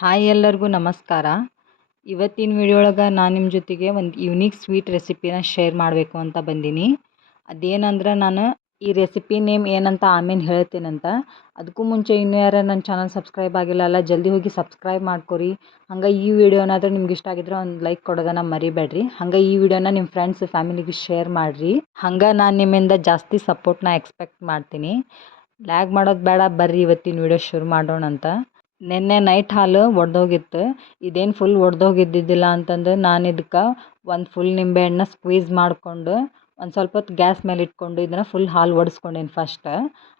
Hi ಎಲ್ಲರಿಗೂ ನಮಸ್ಕಾರ. ಇವತ್ತಿನ ವಿಡಿಯೋ ಒಳಗೆ ನಾನು ನಿಮ್ಮ ಜೊತೆಗೆ ಒಂದು ಯುನೀಕ್ ಸ್ವೀಟ್ ರೆಸಿಪಿನ ಶೇರ್ ಮಾಡಬೇಕು ಅಂತ ಬಂದೀನಿ. ಅದೇನಂದ್ರೆ ನಾನು ಈ ರೆಸಿಪಿ ನೇಮ್ ಏನಂತ ಆಮೇಲೆ ಹೇಳ್ತೀನಂತ. ಅದಕ್ಕೂ ಮುಂಚೆ ಇನ್ನೂ ಯಾರು ನನ್ನ ಚಾನಲ್ ಸಬ್ಸ್ಕ್ರೈಬ್ ಆಗಿಲ್ಲ ಅಲ್ಲ, ಜಲ್ದಿ ಹೋಗಿ ಸಬ್ಸ್ಕ್ರೈಬ್ ಮಾಡ್ಕೊರಿ. ಹಂಗೆ ಈ ವಿಡಿಯೋನಾದ್ರೆ ನಿಮ್ಗೆ ಇಷ್ಟ ಆಗಿದ್ರೆ ಒಂದು ಲೈಕ್ ಕೊಡೋದನ್ನ ಮರಿಬೇಡ್ರಿ. ಹಂಗೆ ಈ ವಿಡಿಯೋನ ನಿಮ್ಮ ಫ್ರೆಂಡ್ಸ್ ಫ್ಯಾಮಿಲಿಗೆ ಶೇರ್ ಮಾಡಿರಿ. ಹಂಗೆ ನಾನು ನಿಮ್ಮಿಂದ ಜಾಸ್ತಿ ಸಪೋರ್ಟ್ನ ಎಕ್ಸ್ಪೆಕ್ಟ್ ಮಾಡ್ತೀನಿ. ಲ್ಯಾಗ್ ಮಾಡೋದು ಬೇಡ, ಬರ್ರಿ ಇವತ್ತಿನ ವಿಡಿಯೋ ಶುರು ಮಾಡೋಣ ಅಂತ ನಿನ್ನೆ ನೈಟ್ ಹಾಲು ಒಡೆದೋಗಿತ್ತು. ಇದೇನು ಫುಲ್ ಒಡೆದೋಗಿದ್ದಿದ್ದಿಲ್ಲ ಅಂತಂದು ನಾನು ಇದಕ್ಕೆ ಒಂದು ಫುಲ್ ನಿಂಬೆಹಣ್ಣ ಸ್ಕ್ವೀಸ್ ಮಾಡಿಕೊಂಡು ಒಂದು ಸ್ವಲ್ಪ ಹೊತ್ತು ಗ್ಯಾಸ್ ಮೇಲೆ ಇಟ್ಕೊಂಡು ಇದನ್ನು ಫುಲ್ ಹಾಲು ಒಡಿಸ್ಕೊಂಡೀನಿ ಫಸ್ಟ್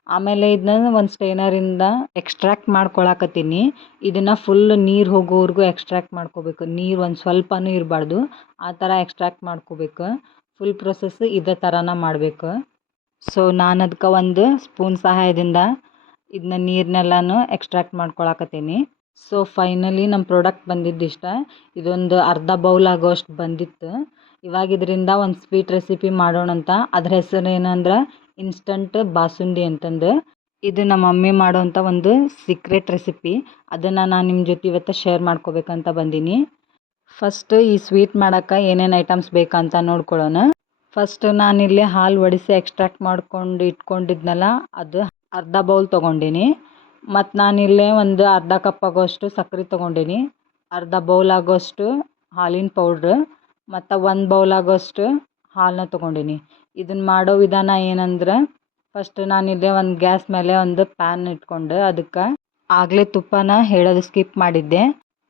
ಆಮೇಲೆ ಇದನ್ನ ಒಂದು ಸ್ಟೇನರಿಂದ ಎಕ್ಸ್ಟ್ರಾಕ್ಟ್ ಮಾಡ್ಕೊಳಕತ್ತೀನಿ. ಇದನ್ನು ಫುಲ್ ನೀರು ಹೋಗೋವರೆಗೂ ಎಕ್ಸ್ಟ್ರಾಕ್ಟ್ ಮಾಡ್ಕೋಬೇಕು. ನೀರು ಒಂದು ಸ್ವಲ್ಪನೂ ಇರಬಾರ್ದು. ಆ ಥರ ಎಕ್ಸ್ಟ್ರಾಕ್ಟ್ ಮಾಡ್ಕೋಬೇಕು. ಫುಲ್ ಪ್ರೊಸೆಸ್ ಇದೇ ಥರನ ಮಾಡಬೇಕು. ಸೊ ನಾನು ಅದಕ್ಕೆ ಒಂದು ಸ್ಪೂನ್ ಸಹಾಯದಿಂದ ಇದನ್ನ ನೀರನ್ನೆಲ್ಲನೂ ಎಕ್ಸ್ಟ್ರಾಕ್ಟ್ ಮಾಡ್ಕೊಳಕತ್ತೀನಿ. ಸೊ ಫೈನಲಿ ನಮ್ಮ ಪ್ರಾಡಕ್ಟ್ ಬಂದಿದ್ದಿಷ್ಟ ಇದೊಂದು ಅರ್ಧ ಬೌಲ್ ಆಗೋಷ್ಟು ಬಂದಿತ್ತು. ಇವಾಗ ಇದರಿಂದ ಒಂದು ಸ್ವೀಟ್ ರೆಸಿಪಿ ಮಾಡೋಣ ಅಂತ. ಅದ್ರ ಹೆಸರು ಏನಂದ್ರೆ ಇನ್ಸ್ಟಂಟ್ ಬಾಸುಂಡಿ ಅಂತಂದು. ಇದು ನಮ್ಮ ಮಮ್ಮಿ ಮಾಡೋವಂಥ ಒಂದು ಸೀಕ್ರೆಟ್ ರೆಸಿಪಿ ಅದನ್ನು ನಾನು ನಿಮ್ಮ ಜೊತೆ ಇವತ್ತು ಶೇರ್ ಮಾಡ್ಕೋಬೇಕಂತ ಬಂದೀನಿ. ಫಸ್ಟ್ ಈ ಸ್ವೀಟ್ ಮಾಡೋಕ್ಕೆ ಏನೇನು ಐಟಮ್ಸ್ ಬೇಕಂತ ನೋಡ್ಕೊಳ್ಳೋಣ ಫಸ್ಟ್ ನಾನಿಲ್ಲಿ ಹಾಲು ಒಡಿಸಿ ಎಕ್ಸ್ಟ್ರಾಕ್ಟ್ ಮಾಡ್ಕೊಂಡು ಇಟ್ಕೊಂಡಿದ್ನಲ್ಲ, ಅದು ಅರ್ಧ ಬೌಲ್ ತೊಗೊಂಡೀನಿ. ಮತ್ತು ನಾನಿಲ್ಲೇ ಒಂದು ಅರ್ಧ ಕಪ್ ಆಗೋಷ್ಟು ಸಕ್ಕರೆ ತೊಗೊಂಡೀನಿ. ಅರ್ಧ ಬೌಲ್ ಆಗೋಷ್ಟು ಹಾಲಿನ ಪೌಡ್ರ್ ಮತ್ತು ಒಂದು ಬೌಲ್ ಆಗೋಷ್ಟು ಹಾಲನ್ನ ತೊಗೊಂಡೀನಿ. ಇದನ್ನು ಮಾಡೋ ವಿಧಾನ ಏನಂದ್ರೆ ಫಸ್ಟ್ ನಾನಿಲ್ಲೇ ಒಂದು ಗ್ಯಾಸ್ ಮೇಲೆ ಒಂದು ಪ್ಯಾನ್ ಇಟ್ಕೊಂಡು ಅದಕ್ಕೆ ಆಗಲೇ ತುಪ್ಪನ ಹೇಳೋದು ಸ್ಕಿಪ್ ಮಾಡಿದ್ದೆ.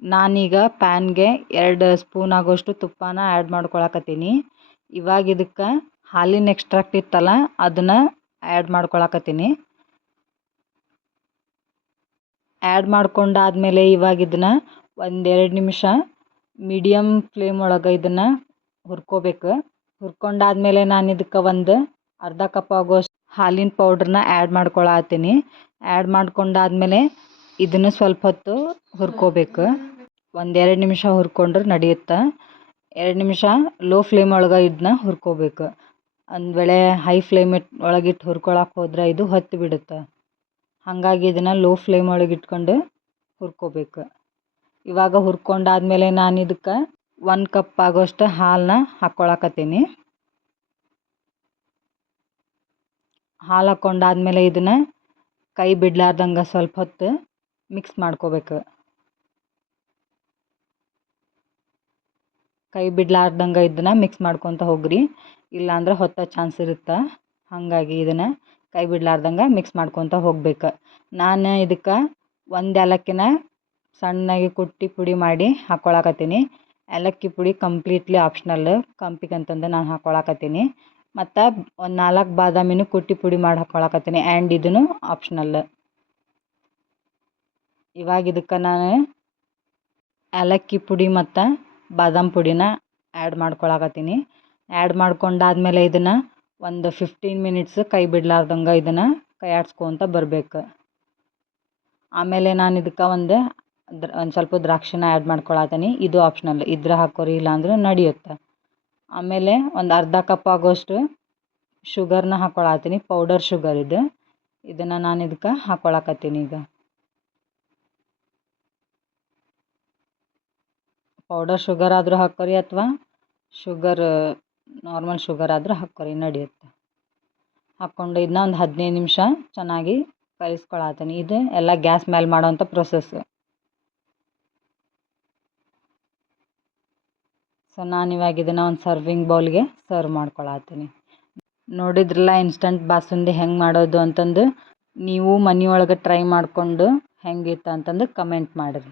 ನಾನೀಗ ಪ್ಯಾನ್ಗೆ ಎರಡು ಸ್ಪೂನ್ ಆಗೋಷ್ಟು ತುಪ್ಪನ ಆ್ಯಡ್ ಮಾಡ್ಕೊಳಕತ್ತೀನಿ. ಇವಾಗ ಇದಕ್ಕೆ ಹಾಲಿನ ಎಕ್ಸ್ಟ್ರಾಕ್ಟ್ ಇತ್ತಲ್ಲ, ಅದನ್ನು ಆ್ಯಡ್ ಮಾಡ್ಕೊಳಕತ್ತೀನಿ. ಆ್ಯಡ್ ಮಾಡ್ಕೊಂಡಾದ್ಮೇಲೆ ಇವಾಗ ಇದನ್ನು ಒಂದೆರಡು ನಿಮಿಷ ಮೀಡಿಯಮ್ ಫ್ಲೇಮ್ ಒಳಗೆ ಇದನ್ನು ಹುರ್ಕೋಬೇಕು. ಹುರ್ಕೊಂಡಾದ್ಮೇಲೆ ನಾನು ಇದಕ್ಕೆ ಒಂದು ಅರ್ಧ ಕಪ್ ಆಗೋಷ್ಟು ಹಾಲಿನ ಪೌಡ್ರನ್ನ ಆ್ಯಡ್ ಮಾಡ್ಕೊಳತ್ತೀನಿ ಆ್ಯಡ್ ಮಾಡ್ಕೊಂಡಾದ್ಮೇಲೆ ಇದನ್ನು ಸ್ವಲ್ಪ ಹೊತ್ತು ಹುರ್ಕೋಬೇಕು. ಒಂದೆರಡು ನಿಮಿಷ ಹುರ್ಕೊಂಡ್ರೆ ನಡೆಯುತ್ತೆ? ಎರಡು ನಿಮಿಷ ಲೋ ಫ್ಲೇಮ್ ಒಳಗೆ ಇದನ್ನ ಹುರ್ಕೋಬೇಕು. ಒಂದು ವೇಳೆ ಹೈ ಫ್ಲೇಮ್ ಇಟ್ಟು ಒಳಗಿಟ್ಟು ಹುರ್ಕೊಳಕ್ಕೆ ಹೋದ್ರೆ ಇದು ಹೊತ್ತು ಬಿಡುತ್ತೆ? ಹಾಗಾಗಿ ಇದನ್ನು ಲೋ ಫ್ಲೇಮ್ ಒಳಗೆ ಇಟ್ಕೊಂಡು ಹುರ್ಕೋಬೇಕು. ಇವಾಗ ಹುರ್ಕೊಂಡಾದ್ಮೇಲೆ ನಾನು ಇದಕ್ಕೆ ಒಂದು ಕಪ್ ಆಗೋಷ್ಟು ಹಾಲನ್ನ ಹಾಕ್ಕೊಳಕತ್ತೀನಿ ಹಾಲು ಹಾಕ್ಕೊಂಡಾದಮೇಲೆ ಇದನ್ನು ಕೈ ಬಿಡ್ಲಾರ್ದಂಗೆ ಸ್ವಲ್ಪ ಹೊತ್ತು ಮಿಕ್ಸ್ ಮಾಡ್ಕೋಬೇಕು. ಕೈ ಬಿಡ್ಲಾರ್ದಂಗೆ ಇದನ್ನು ಮಿಕ್ಸ್ ಮಾಡ್ಕೊತ ಹೋಗ್ರಿ. ಇಲ್ಲಾಂದ್ರೆ ಹೊತ್ತ ಚಾನ್ಸ್ ಇರುತ್ತೆ? ಹಾಗಾಗಿ ಇದನ್ನು ಕೈ ಬಿಡ್ಲಾರ್ದಂಗೆ ಮಿಕ್ಸ್ ಮಾಡ್ಕೊತ ಹೋಗ್ಬೇಕು. ನಾನು ಇದಕ್ಕೆ ಒಂದು ಏಲಕ್ಕಿನ ಸಣ್ಣಗೆ ಕುಟ್ಟಿ ಪುಡಿ ಮಾಡಿ ಹಾಕ್ಕೊಳಕತ್ತೀನಿ ಏಲಕ್ಕಿ ಪುಡಿ ಕಂಪ್ಲೀಟ್ಲಿ ಆಪ್ಷನಲ್ ಕಂಪಿಗಂತಂದು ನಾನು ಹಾಕ್ಕೊಳಕತ್ತೀನಿ ಮತ್ತು ಒಂದು ನಾಲ್ಕು ಬಾದಾಮಿನು ಕುಟ್ಟಿ ಪುಡಿ ಮಾಡಿ ಹಾಕ್ಕೊಳಕತ್ತೀನಿ ಆ್ಯಂಡ್ ಇದೂ ಆಪ್ಷನಲ್ ಇವಾಗ ಇದಕ್ಕೆ ನಾನು ಏಲಕ್ಕಿ ಪುಡಿ ಮತ್ತು ಬಾದಾಮ್ ಪುಡಿನ ಆ್ಯಡ್ ಮಾಡ್ಕೊಳಕತ್ತೀನಿ. ಆ್ಯಡ್ ಮಾಡ್ಕೊಂಡಾದ್ಮೇಲೆ ಇದನ್ನು ಒಂದು ಫಿಫ್ಟೀನ್ ಮಿನಿಟ್ಸ್ ಕೈ ಬಿಡ್ಲಾರ್ದಂಗೆ ಇದನ್ನು ಕೈ ಆಡ್ಸ್ಕೊತ ಬರಬೇಕು. ಆಮೇಲೆ ನಾನು ಇದಕ್ಕೆ ಒಂದು ಒಂದು ಸ್ವಲ್ಪ ದ್ರಾಕ್ಷಿನ ಆ್ಯಡ್ ಮಾಡ್ಕೊಳತೀನಿ. ಇದು ಆಪ್ಷನಲ್ ಇದ್ರೆ ಹಾಕೋರಿ ಇಲ್ಲಾಂದ್ರೆ ನಡೆಯುತ್ತೆ. ಆಮೇಲೆ ಒಂದು ಅರ್ಧ ಕಪ್ ಆಗೋಷ್ಟು ಶುಗರ್ನ ಹಾಕ್ಕೊಳತ್ತೀನಿ ಪೌಡರ್ ಶುಗರ್ ಇದು. ಇದನ್ನು ನಾನು ಇದಕ್ಕೆ ಹಾಕ್ಕೊಳಕತ್ತೀನಿ ಈಗ. ಪೌಡರ್ ಶುಗರ್ ಆದರೂ ಹಾಕೋರಿ ಅಥವಾ ಶುಗರ್ ನಾರ್ಮಲ್ ಶುಗರ್ ಆದರೂ ಹಾಕ್ಕೊರಿ, ನಡೆಯುತ್ತೆ. ಹಾಕ್ಕೊಂಡು ಇದನ್ನ ಒಂದು ಹದಿನೈದು ನಿಮಿಷ ಚೆನ್ನಾಗಿ ಕಲಿಸ್ಕೊಳತ್ತೀನಿ ಇದು ಎಲ್ಲ ಗ್ಯಾಸ್ ಮೇಲೆ ಮಾಡೋವಂಥ ಪ್ರೊಸೆಸ್ಸು ಸೊ ನಾನು ಇವಾಗ ಇದನ್ನು ಒಂದು ಸರ್ವಿಂಗ್ ಬೌಲ್ಗೆ ಸರ್ವ್ ಮಾಡ್ಕೊಳತ್ತೀನಿ ನೋಡಿದ್ರಲ್ಲ ಇನ್ಸ್ಟಂಟ್ ಬಾಸುಂದಿ ಹೆಂಗೆ ಮಾಡೋದು ಅಂತಂದು? ನೀವು ಮನೆಯೊಳಗೆ ಟ್ರೈ ಮಾಡಿಕೊಂಡು ಹೆಂಗಿತ್ತು ಅಂತಂದು ಕಮೆಂಟ್ ಮಾಡಿರಿ.